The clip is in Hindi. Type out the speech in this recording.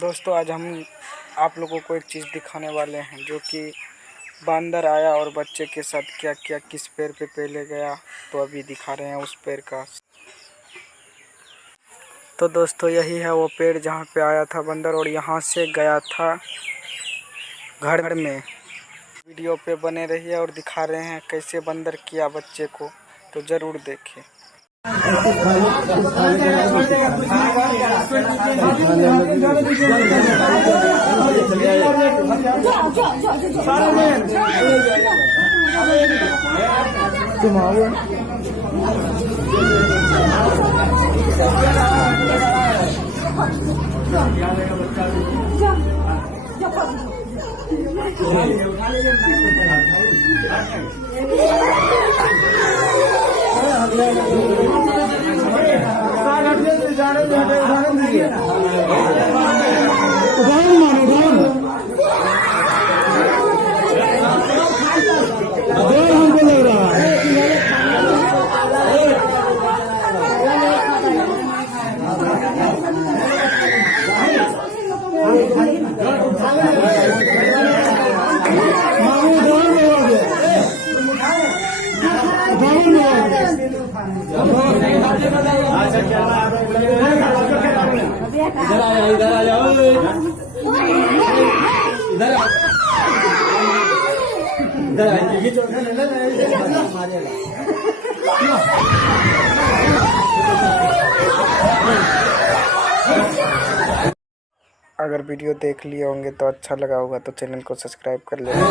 दोस्तों आज हम आप लोगों को एक चीज़ दिखाने वाले हैं जो कि बंदर आया और बच्चे के साथ क्या क्या किस पेड़ पे पहले गया, तो अभी दिखा रहे हैं उस पेड़ का। तो दोस्तों यही है वो पेड़ जहाँ पे आया था बंदर और यहाँ से गया था घर में। वीडियो पे बने रहिए और दिखा रहे हैं कैसे बंदर किया बच्चे को, तो ज़रूर देखें। इधर आ जाओ अगर वीडियो देख लिए होंगे तो अच्छा लगा होगा तो चैनल को सब्सक्राइब कर लेना।